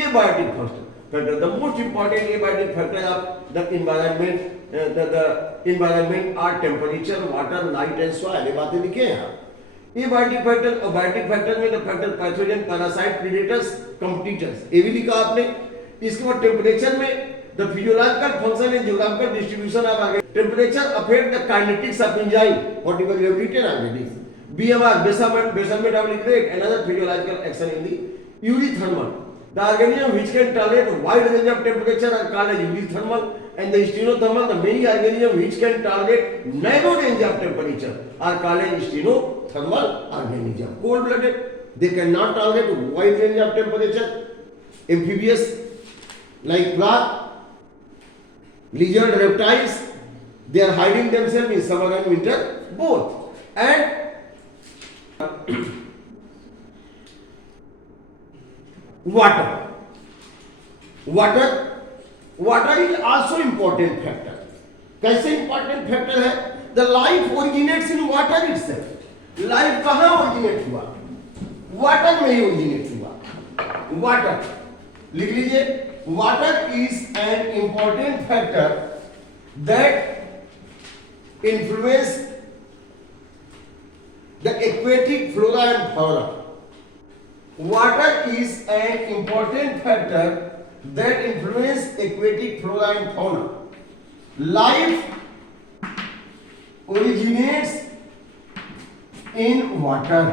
abiotic factor. The most important abiotic factor of the environment are temperature, water, light and soil. ये बातें लिखे हैं यहाँ. abiotic factor, abiotic factor में the factor pathogen, parasite, predators, competitors. ये भी लिखा आपने. इसके बाद टेम्परेचर में the physiological function and geographical distribution of organism. Temperature affect the kinetics of enzyme. Whatever you have written already. BMR, basal metabolic rate, another physiological action in the eurythermal. The organism which can tolerate wide range of temperature are called as eurythermal, and the stenothermal, the many organisms which can tolerate narrow range of temperature are called as stenothermal organism. Cold-blooded, they cannot tolerate wide range of temperature. Amphibious, like frog, lizard, reptiles, they are hiding themselves in summer and winter both. And water is also important factor. कैसे important factor है? The life originates in water itself. Life कहाँ originate हुआ? Water में ही originate हुआ. Water लिख लीजिए. Water is an important factor that influence the aquatic flora and fauna. Water is an important factor that influence aquatic flora and fauna. Life originates in water.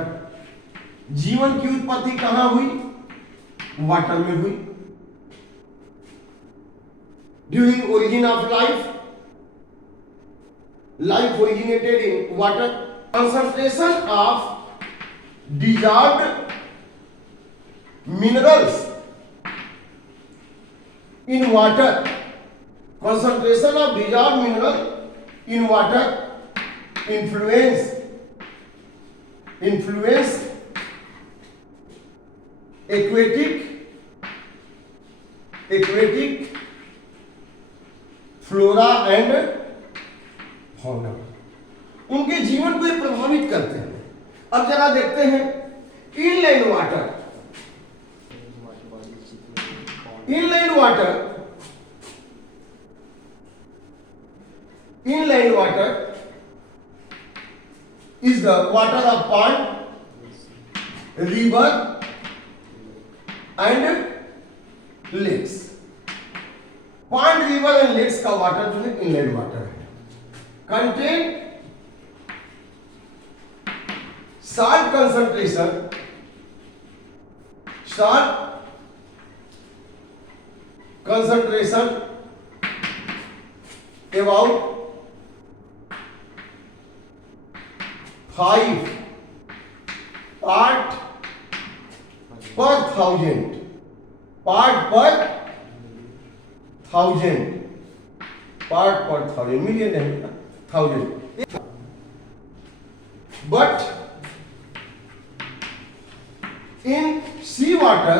जीवन की उत्पत्ति कहाँ हुई? वाटर में हुई. During origin of life, life originated in water. Concentration of dissolved minerals in water. Concentration of dissolved mineral in water influence aquatic flora and fauna. उनके जीवन को प्रभावित करते हैं. अब जरा देखते हैं inland water. Inland water is the water of pond, river and lakes. Pond, river and lakes का वाटर जो है इनलैंड वाटर है. Contain salt concentration about 5 part per thousand. Million नहीं, thousand. But in seawater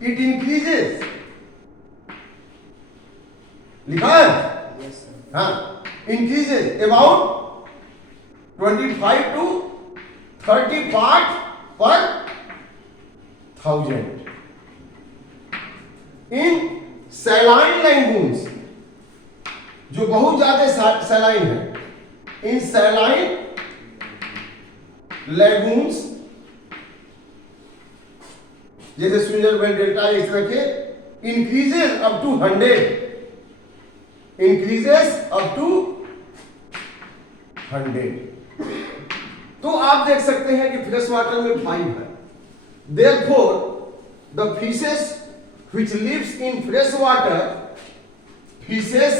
it increases. लिखा है? Yes sir. हाँ, increases about 25 to 30 parts per thousand. In saline lagoons, जो बहुत ज्यादा सैलाइन है, इन सैलाइन लेगून्स जैसे स्विट्जरलैंड डेल्टा इस तरह के इंक्रीजेस अप टू 100. तो आप देख सकते हैं कि फ्रेश वाटर में 5 है. Therefore the fishes which lives in fresh water, fishes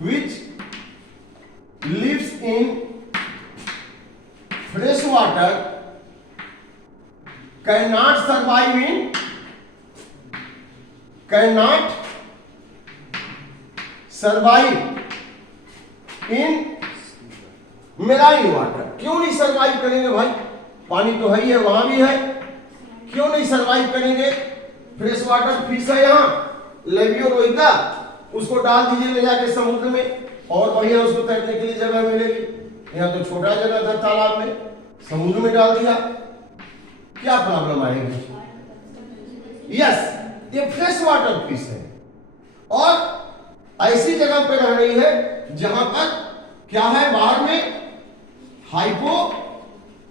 which lives in fresh water cannot survive in marine water. क्यों नहीं सर्वाइव करेंगे भाई? पानी तो है ही है, वहां भी है. क्यों नहीं सर्वाइव करेंगे? फ्रेश वाटर फिश है यहाँ, लेबियो रोहिता, उसको डाल दीजिए ले जाके समुद्र में और बढ़िया उसको तैरने के लिए जगह मिलेगी. यहाँ तो छोटा जगह था तालाब में, समुद्र में डाल दिया, क्या प्रॉब्लम आएगी? यस, ये फ्रेश वाटर फिश है और ऐसी जगह पे रह रही है जहां पर क्या है, बाहर में हाइपोटोनिक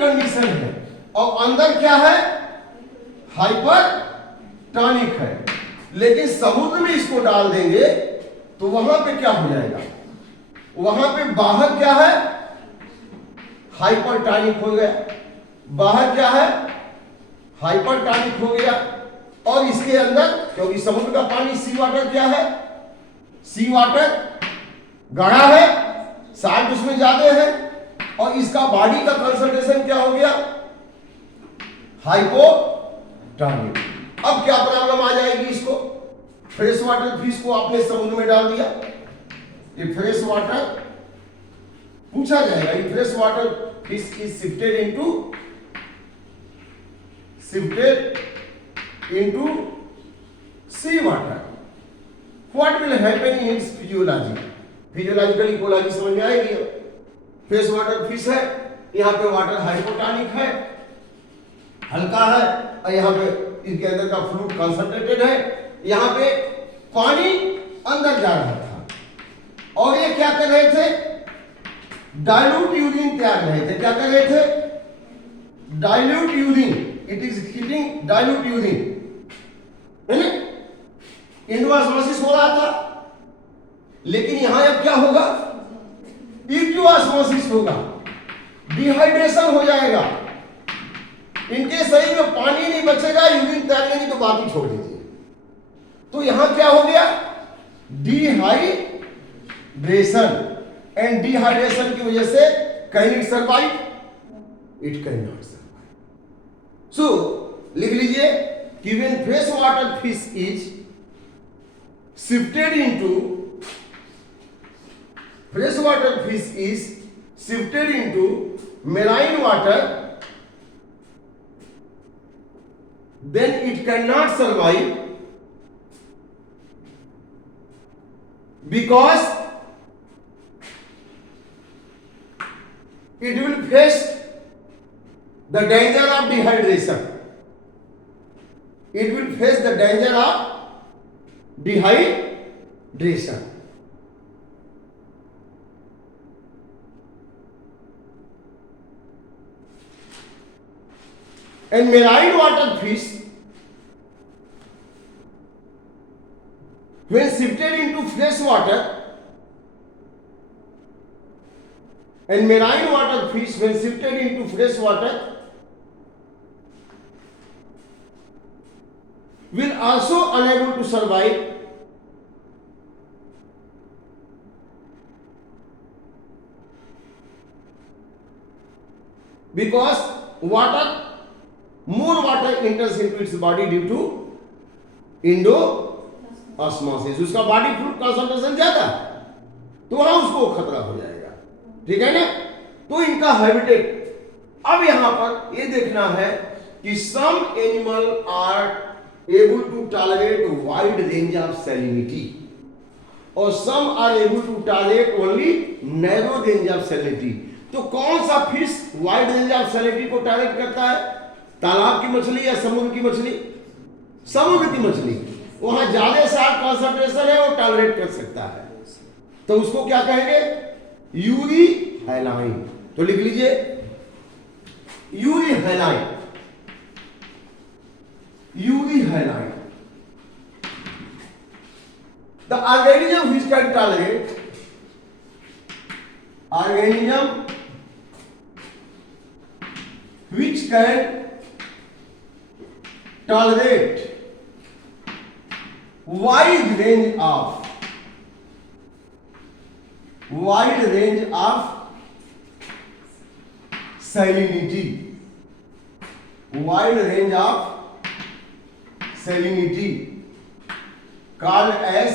कंडीशन है और अंदर क्या है, हाइपरटोनिक है। लेकिन समुद्र में इसको डाल देंगे तो वहां पे क्या हो जाएगा, वहां पे बाहर क्या है, हाइपरटोनिक हो गया, बाहर क्या है, हाइपरटोनिक हो गया। और इसके अंदर, क्योंकि समुद्र का पानी सी वाटर क्या है, सी वाटर गाढ़ा है, साल्ट उसमें ज्यादा है और इसका बॉडी का कंसंट्रेशन क्या हो गया, हाइपोटोनिक। अब क्या प्रॉब्लम आ जाएगी इसको, फ्रेश वाटर फिश को आपने समुद्र में डाल दिया, ये फ्रेश वाटर पूछा जाएगा, ये fresh water fish is shifted into sea water. What will happen in its physiology? Physiological ecology समझ में आएगी। फ्रेश वाटर फिश है, यहाँ पे वाटर हाइपोटोनिक है, हल्का है, और यहाँ पे इसके अंदर का फ्लूइड कंसंट्रेटेड है, यहाँ पे पानी अंदर जा रहा था और ये क्या कर रहे थे, डाइल्यूट यूरिन तैयार रहे थे। क्या कर रहे थे, dilute urine, it is heating dilute urine, है ना, इंडोऑस्मोसिस हो रहा था। लेकिन यहां अब क्या होगा, इक्विऑस्मोसिस होगा, डिहाइड्रेशन हो जाएगा, इनके शरीर में पानी नहीं बचेगा, यूरिन तैयार तो बात ही छोड़ दीजिए। तो यहां क्या हो गया, डिहाइड्रेशन, एंड डिहाइड्रेशन की वजह से can it survive, it can not survive. So लिख लीजिए कि when fresh water fish is shifted into freshwater fish is shifted into marine water, then it cannot survive because it will face the danger of dehydration. It will face the danger of dehydration. And marine water fish, when shifted into fresh water, and marine water fish when shifted into fresh water will also unable to survive because more water enters into its body due to इंडोऑस्मोसिस। उसका body fluid concentration ज्यादा, तो वहां उसको खतरा हो जाएगा, ठीक है ना। तो इनका हैबिटेट, अब यहां पर ये देखना है कि some animal are able to tolerate wide range of salinity और some are able to tolerate only narrow range of salinity। तो कौन सा fish wide range of salinity को टॉलरेट करता है, तालाब की मछली या समुद्र की मछली? समुद्र की मछली, वहां ज्यादा साल्ट कंसंट्रेशन है, वो टॉलरेट कर सकता है, तो उसको क्या कहेंगे, यूरी हैलाइन। तो लिख लीजिए Yuri haline, Yuri haline. The organism which can tolerate, organism which can tolerate wide range of salinity, wide range of salinity called as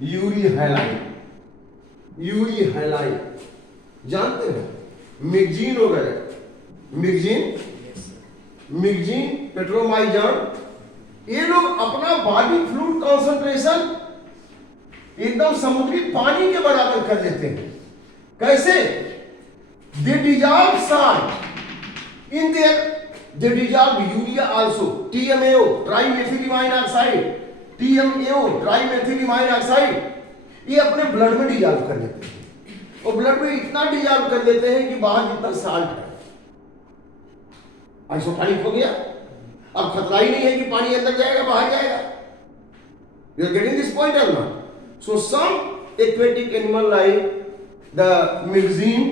Yuri haline. Yuri haline जानते हैं, मिक्जीन वगैरह, मिक्जीन पेट्रोमाइजन, ये लोग अपना बॉडी फ्लूइड कंसंट्रेशन एकदम समुद्री पानी के बराबर कर देते हैं। कैसे? They dissolve salt in there, they dissolve urea also, TMAO trimethylamine oxide, TMAO trimethylamine oxide, ये अपने ब्लड में डिजॉल्व कर देते हैं और ब्लड में इतना डिजॉल्व कर देते हैं कि बाहर जितना साल्ट है आइसोटोनिक हो गया। अब खतरा ही नहीं है कि पानी अंदर जाएगा बाहर जाएगा। You are getting this point और not? So some aquatic animal like the Myxine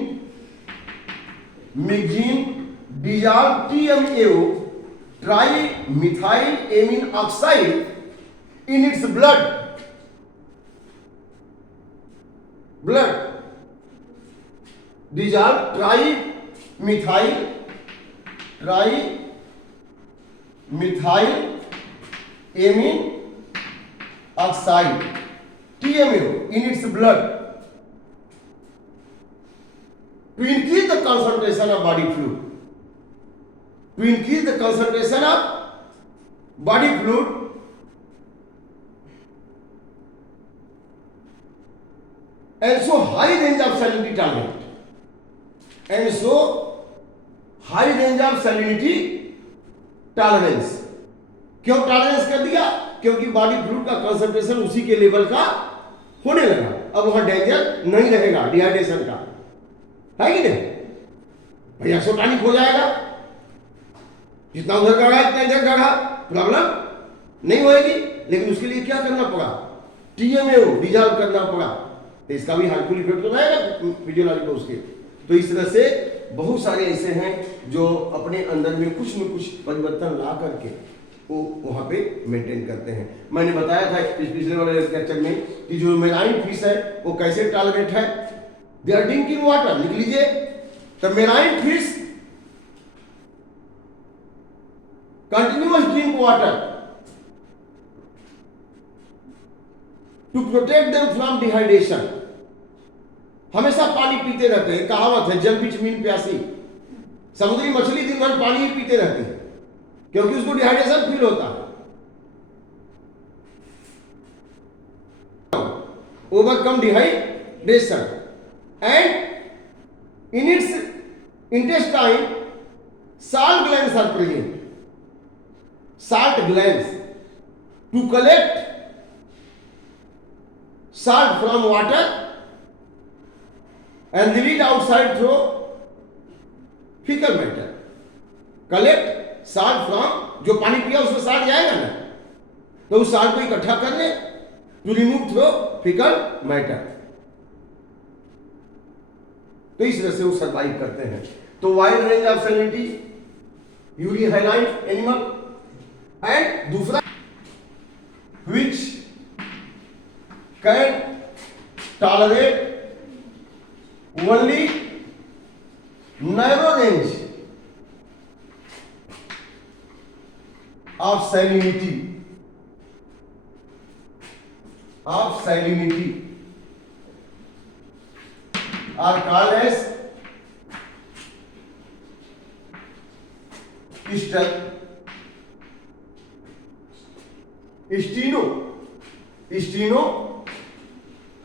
dissolve TMAO trimethylamine oxide in its blood dissolve trimethylamine oxide TMAO in its blood to increase the concentration of body fluid, to increase the concentration of body fluid and so high range of salinity tolerant, and so high range of salinity tolerance। क्यों tolerance कर दिया? क्योंकि body fluid का concentration उसी के level का होने लगा। अब वहां डेंजर नहीं रहेगा डिहाइड्रेशन का, है कि नहीं? भाई आइसोटोनिक हो जाएगा, जितना उधर गढ़ा इतना इधर गढ़ा, प्रॉब्लम नहीं होएगी। लेकिन उसके लिए क्या करना पड़ा? TMAO डिजॉल्व करना पड़ा। तो इसका भी हार्मफुल इफेक्ट तो रहेगा फिजियोलॉजी को उसके। तो इस तरह से बहुत सारे ऐसे हैं जो अपने अंदर में कुछ न कुछ परिवर्तन ला करके वो वहां पे मेंटेन करते हैं। मैंने बताया था पिछले वाले लेक्चर में कि जो मेराइन फिश है वो कैसे टॉलरेट है। दे आर ड्रिंकिंग वाटर, लिख लीजिए। The marine fish continuous drink water to protect them from dehydration. हमेशा पानी पीते रहते हैं। कहावत है, जल बिच मीन प्यासी। समुद्री मछली दिन भर पानी ही पीते रहती है क्योंकि उसको डिहाइड्रेशन फील होता है। Overcome dehydration and in its intestine salt glands are present. Salt glands to collect salt from water and release outside through fecal matter. Collect salt from, जो पानी पिया उसमें साल्ट जाएगा ना, तो उस साल्ट को इकट्ठा कर ले, to remove through fecal matter। तो इस तरह से वो सर्वाइव करते हैं। तो wide range of salinity euryhaline animal, and दूसरा which can tolerate only narrow range of salinity are called as steno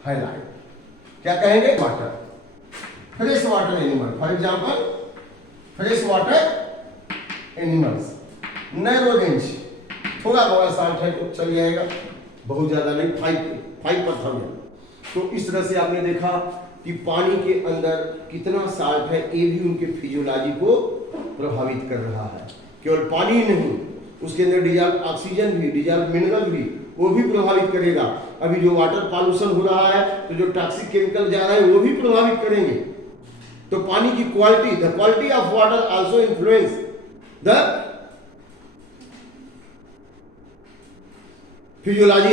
Highline. क्या कहेंगे? Water, fresh water animal, for example fresh water animals. Narrow range, थोड़ा बहुत salt है तो चल जाएगा, बहुत ज्यादा नहीं, 5%। तो इस तरह से आपने देखा कि पानी के अंदर कितना साल्ट है, ये भी उनके फिजियोलॉजी को प्रभावित कर रहा है। केवल पानी ही नहीं, उसके अंदर डिजॉल्व ऑक्सीजन भी, डिजॉल्व मिनरल भी, वो भी प्रभावित करेगा। अभी जो वाटर पॉल्यूशन हो रहा है तो जो टॉक्सिक केमिकल जा रहा है वो भी प्रभावित करेंगे। तो पानी की quality, the quality of water also influence the physiology